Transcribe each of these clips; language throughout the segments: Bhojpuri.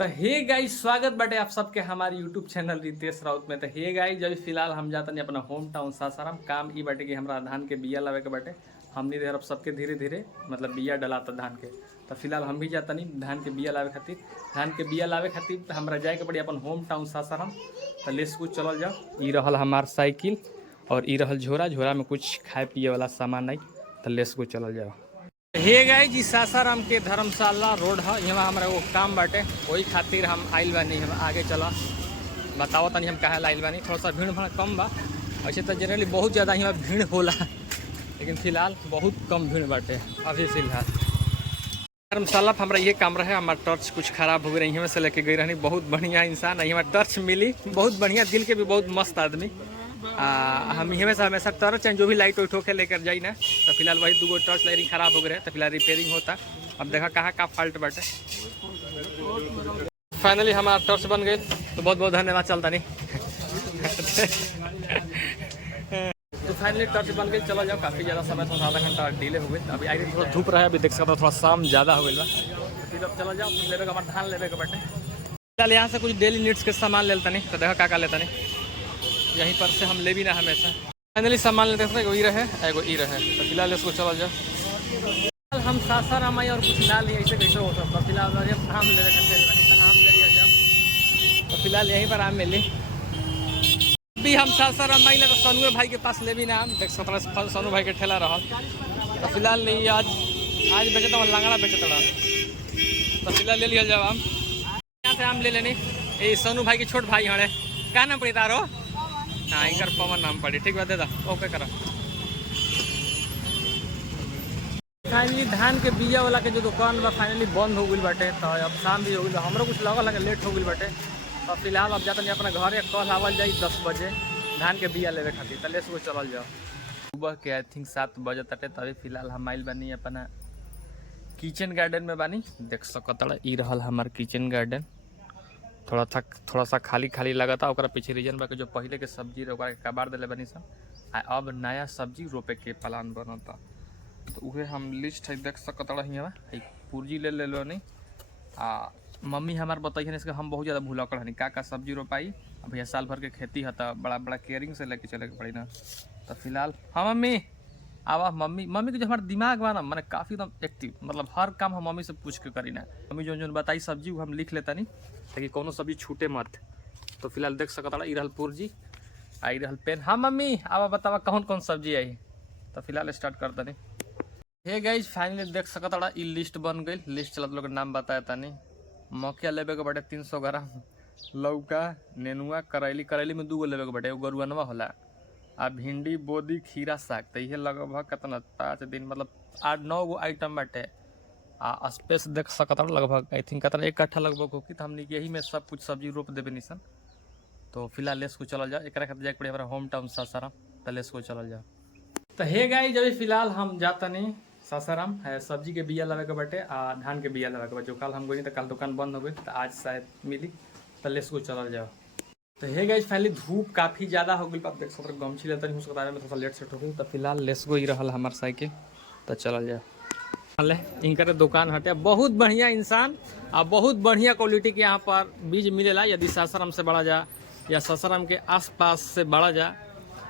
तो हे गाइस, स्वागत बाटे आप सबके हमारे यूट्यूब चैनल रितेश राउत में। तो हे गाइस, जब फिलहाल हम जाते नहीं अपना होम टाउन सासाराम। काम ई बाटे कि हमरा धान के बिया लावे के बाटे। हमनी देर अब सबके धीरे धीरे मतलब बिया डलाता धान के। तो फिलहाल हम भी जाता नहीं धान के बिया लावे खातिर। धान के बिया लावे खातिर तो हमरा जाए के पड़ी अपन होम टाउन सासाराम। तो लेस कुछ चलल जाओ। ई रहल हमार साइकिल और ई रहल झोरा। झोरा में कुछ खाए पिए वाला सामान नहीं। तो लेस कुछ चलल जाओ। हे गाइस, जी सासाराम के धर्मशाला रोड है। यहाँ हमारा वो काम बाटे, वही खातिर हम आइल बानी। हम आगे चला बताओ तनी हम कहा आइल बानी। थोड़ा सा भीड़ भाड़ कम बा। वैसे तो जनरली बहुत ज़्यादा यहाँ भीड़ होला, लेकिन फिलहाल बहुत कम भीड़ बाटे अभी फिलहाल। धर्मशाला पर हमारा ये काम रहे। हमारा टर्च कुछ खराब हो गई, यहाँ से लेके गई रहनी। बहुत बढ़िया इंसान है, हमारा टर्च मिली। बहुत बढ़िया, दिल के भी बहुत मस्त आदमी। हम यहाँ से हमेशा टर्च जो भी लाइट वाइट होके लेकर जाई ना। तो फिलहाल वही दो टर्च लाइटिंग खराब हो गए। तो फिलहाल रिपेयरिंग होता। अब देखा कहाँ का फॉल्ट बाटे। फाइनली हमारा टर्च बन गए, तो बहुत बहुत धन्यवाद। चलता नहीं तो फाइनली टर्च बन गई। चलो जाओ, काफ़ी ज़्यादा समय थोड़ा आधा घंटा डिले हो गए। अभी आई थोड़ा धूप रहा है, अभी देख सकते हो थोड़ा शाम ज़्यादा हो गई बा। फिर अब चलो जाओ, लेवे का हमारा धान लेवे के बाटे। फिलहाल यहाँ से कुछ डेली नीड्स के सामान ले लेता नहीं। तो देखा का लेता नहीं, यहीं पर से हम ले भी ना हमेशा। फाइनली सामान लेते हैं, एगो ई रहे एगो ई रहे। तो फिलहाल इसको चला जाओ। फिलहाल हम सासाराम आई और कुछ ना लिए, ऐसे कैसे हो सकता। फिलहाल आम ले रहे, आम ले लिया जाओ। तो फिलहाल यहीं पर आम मिली। अभी हम सासाराम आई तो सोनू भाई के पास ले भी ना आम। देख सकते सोनू भाई के ठेला रहा। तो फिलहाल नहीं, आज बेचता हूँ लंगड़ा बेचता रहा। तो फिलहाल ले लिया जाओ आम। यहाँ से आम ले लेनी। ये सोनू भाई के छोट भाई हड़े, क्या नाम पड़ी तारो? हाँ, इनका पवन नाम पड़ी। ठीक बात दे दा, ओके करा। फाइनली धान के बिया वाला के जो दुकान बा फाइनली बंद हो गई बाटे। तो अब शाम भी हो गई, हमरो कुछ लगल है लेट हो गई बाटे। तो फिलहाल अब जाते नहीं अपना घर। कल आवल जाई 10 बजे धान के बिया लेवे खातिर। तो लेस को चलल जाओ। सुबह के आई थिंक 7 बजे तटे। तभी फिलहाल हम आइल बानी अपना किचन गार्डन में बानी। देख सकता ई रहल हमार किचन गार्डन। थोड़ा सा खाली खाली लगा था। और पीछे रीजन बा के जो पहले के सब्जी रहे कबाड़ दिले बनी सब। अब नया सब्जी रोपे के प्लान बनता। तो उहे हम लिस्ट है देख सकता यहाँ पूर्जी ले लो नहीं। मम्मी हमार बताइए इसके हम बहुत ज़्यादा भूला कर का सब्जी रोपाई। अब भैया साल भर के खेती है तो बड़ा बड़ा केयरिंग से लेके चले के पड़ी ना। तो फिलहाल हाँ मम्मी आवा। मम्मी के जो हमारा दिमाग बा ना, मैंने काफ़ी एकदम एक्टिव, मतलब हर काम हम मम्मी से पूछ के करी ना। मम्मी जो जो बताई सब्जी वो हम लिख लेता नहीं, ताकि कोनो सब्जी छूटे मत। तो फिलहाल देख सकता ई रहल पुरजी, आई रहल पेन। हाँ मम्मी आवा बतावा कौन कौन सब्जी आई। तो फिलहाल स्टार्ट करता नहीं। हे गाइस, फाइनली देख सकता ई लिस्ट बन गई। लिस्ट चलत लोग नाम बताया तानी। मक्या लेवे के बटे 300 ग्राम, लौका, नेनुआ, करैली में 2 गो लेवे के बटे। एगो गरुअनवा होला। आ भिंडी, बोदी, खीरा, साग। तो ये लगभग कितना 5 दिन मतलब 8-9 गो आइटम बाटे। स्पेस देख सकता लगभग आई थिंक कितना 1 कट्ठा लगभग होगी। तो हमने यही में सब कुछ सब्जी रोप देवे निसन। तो फिलहाल लेस को चल जाओ। एक खातिर जाए पड़े हमारा होम टाउन सासाराम। तो लेस को चल जाओ। तो हे गाइस, जब फिलहाल हम जाता नहीं सासाराम है सब्जी के बिया लगे के बटे। धान के बिया लगे के बटे। जो कल हम गई तो कल दुकान बंद हो गई। तो आज शायद मिली। तो लेस को चल जाओ। तो हे गाइस, फाइनली धूप काफ़ी ज़्यादा हो गई। आप देख सकते गमछी लेता नहीं, उसके बारे में थोड़ा लेट सेट हो गई। तो फिलहाल लेस गो ही रहल हमार साइकिल। तो चल जाए। इनकर दुकान हटे, बहुत बढ़िया इंसान और बहुत बढ़िया क्वालिटी के यहाँ पर बीज मिलेला। यदि सासाराम से बढ़ा जा या सासाराम के आसपास से बढ़ा जा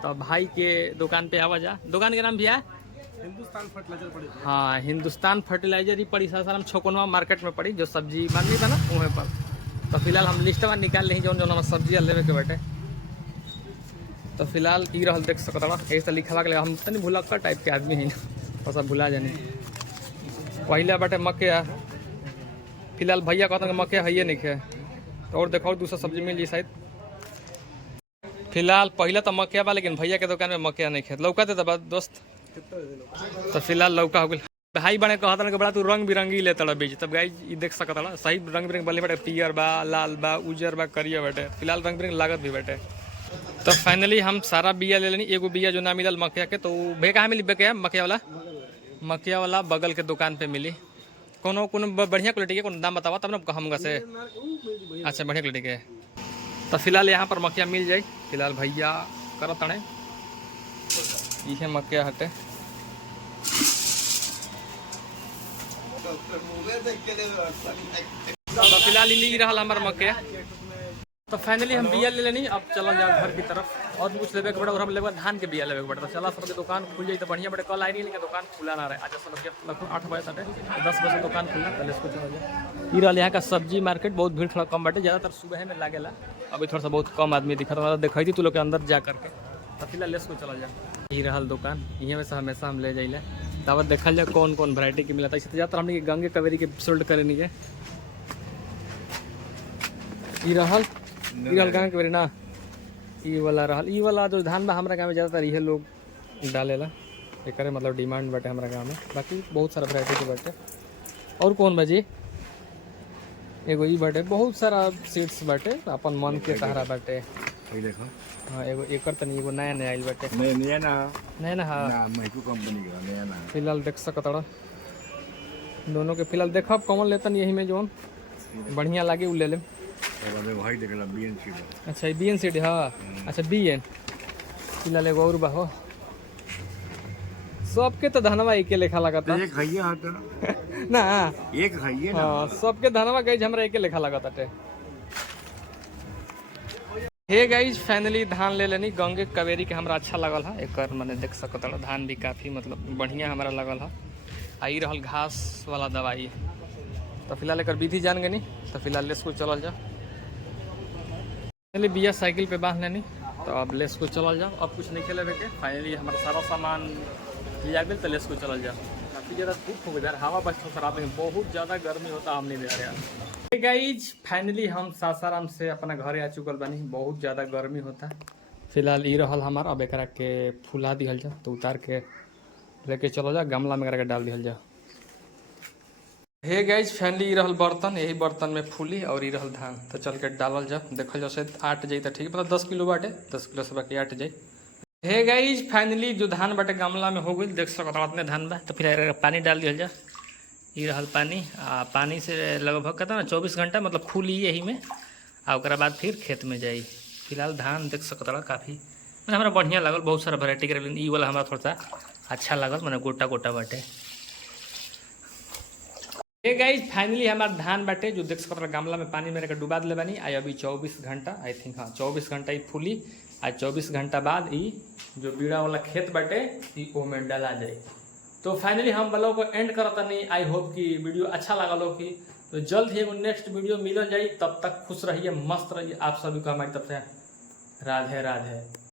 तो भाई के दुकान पे आवा जा। दुकान के नाम भी है हिंदुस्तान फर्टिलाइजर पड़ी। हाँ, हिंदुस्तान फर्टिलाइजर ही पड़ी। सासाराम छोकनवा मार्केट में पड़ी, जो सब्जी मंडी था ना वहीं पर। तो फिलहाल हम लिस्टवा निकाल ली जो जो सब्जी लेवे के बैठे। तो फिलहाल ई रहल देख सकता ऐसे लिखवा के। हम तनी भुलक्का टाइप के आदमी हैं, थोड़ा सा भुला जानी। पहले बाटे मक्या। फिलहाल भैया कहते हैं मक्या है नहीं है। तो और देखो दूसरा सब्जी मिल जाए शायद। फिलहाल पहले तो मक्या बा, लेकिन भैया के दुकान में मक्या नहीं है। लौका दे दबा दोस्त। तो फिलहाल लौका हो गई। भाई बने कहता ना कि बड़ा तू रंग बिरंगी ले तड़ा बीज। तब गाइस ये देख सकता सही रंग बिरंग बल्ले बटे। पियर बा, लाल बा, उजर बा, करिया बटे। फिलहाल रंग बिरंग लागत भी बटे। तो फाइनली हम सारा बिया ले लेनी। एगो बिया जो ना मिलल मक्या के। तो भे कहाँ मिली बेके मक्या वाला बगल के दुकान पे मिली। कोनो बढ़िया क्वालिटी के कोनो दाम बतावा तब ना कहूँगा से। अच्छा, बढ़िया क्वालिटी के। तो फिलहाल यहाँ पर मक्या मिल जाए। फिलहाल भैया कर तड़े ये मक्या हटे। तो फिलहाल ई रहा हमार मके। तो फाइनली हम बिया ले लेनी, अब चल जाओ घर की तरफ और कुछ लेवे के बड़ा और हम लेवे धान के बिया लेवे के बड़ा। तो चला सबके दुकान खुल जाई तो बढ़िया बड़े। कल आई नहीं लेकिन दुकान खुला ना रहे। आज सब लगभग 8 बजे तक 10 बजे दुकान खुला। पहले इसको चला जाए। ई रहा यहाँ का सब्जी मार्केट, बहुत भीड़ थोड़ा कम बाटे, ज़्यादातर सुबह में लागेला। अभी थोड़ा सा बहुत कम आदमी दिखा था, देखा थी तू लोग के अंदर जा करके। तो फिलहाल इसको चला जाए। ई रहा दुकान, यहाँ में से हमेशा हम ले जाइले तब देखल जाए कौन कौन वैरायटी की मिला था। इसे ज़्यादातर हमने गंगे कावेरी के सोल्ड करे नहीं है। ई रहल गंगे कावेरी ना, ई वाला रहल। ई वाला जो धान बा हमारा गाँव में ज़्यादातर ये लोग डालेला, एक मतलब डिमांड बाटे हमारा गाँव में। बाकी बहुत सारा वैरायटी के बाटे। और कौन बाजी एगो ई बाटे, बहुत सारा सीड्स बाटे अपन मन के सहारा बाटे। देखो हाँ एगो एकर तनी एगो नया नया आइल बाटे। नया ना हाँ ना महकू कंपनी का नया ना। फिलहाल देख सकता दोनों के। फिलहाल देखब कौन लेतन यही में जोन बढ़िया लागे उ ले लेम। भाई देखला बीएन सीड। अच्छा ये बीएन सीड हाँ। अच्छा बीएन फिलहाल एगो और बा हो। सबके तो धनवा एक लेखा लगता एक खाइए हाथ ना, एक खाइए ना। हाँ सबके धनवा गई हमरा एक लेखा लगता। हे गाइज फाइनली धान ले लेनी गंगे कावेरी के, हमरा अच्छा लगल है। एक मैंने देख सकता धान भी काफ़ी मतलब बढ़िया हमारा लगल है। आई रहल घास वाला दवाई। तो फिलहाल एक विधि जान गनी। तो फिलहाल लेस को चलल जाओ। फाइनली बिया साइकिल पे बांध लेनी। तो अब लेस को चलल जाओ। अब कुछ नहीं खेले के फाइनली हमारा सारा सामान लिया गया। तो लेस को चलल जाओ। काफ़ी ज़्यादा धूप हो गया, हवा बस खराब है, बहुत ज़्यादा गर्मी होता हम नहीं दे रहे यार। गाइज फाइनली हम सासाराम से अपना घरे आ चुकल बानी, बहुत ज़्यादा गर्मी होता। फिलहाल ई रहल हमारा। अब एकरा के फुला दिहल जा। तो उतार के लेके चलो जा, गमला में एकरा के डाल दिहल जा। हे गाइज फाइनली ई रहल बर्तन, यही बर्तन में फूली और ई रहल धान। तो चल के डालल जा, देखल जा से 8 जाई तो ठीक है, मतलब 10 किलो बाटे, 10 किलो से बाकी 8 जाई। हे गाइज फाइनली जो धान बाटे गमला में हो गई, देख सकता अपने धान बा। तो फिर पानी डाल दिहल जा। ई रहल पानी। पानी से लगभग कहता ना 24 घंटा मतलब खुली यही में, आ ओकरा बाद फिर खेत में जाई। फिलहाल धान देख सकता काफ़ी मतलब हमारा बढ़िया लगल, बहुत सारा वैरायटी के। ई वाला हमारा थोड़ा सा अच्छा लगल, मैंने गोटा गोटा बाटे। ये गाइज फाइनली हमारा धान बाटे जो देख सकता गमला में पानी मेरे डुबा दिले बानी। आई अभी 24 घंटा आई थिंक, हाँ 24 घंटा ई फूली। आज 24 घंटा बाद ई जो बीड़ा वाला खेत बाटे ई ओ में डाला जाए। तो फाइनली हम ब्लॉग को एंड करता नहीं। आई होप कि वीडियो अच्छा लगा लो कि। तो जल्द ही एगो नेक्स्ट वीडियो मिल जाए। तब तक खुश रहिए, मस्त रहिए। आप सभी को हमारी तरफ से राधे राधे।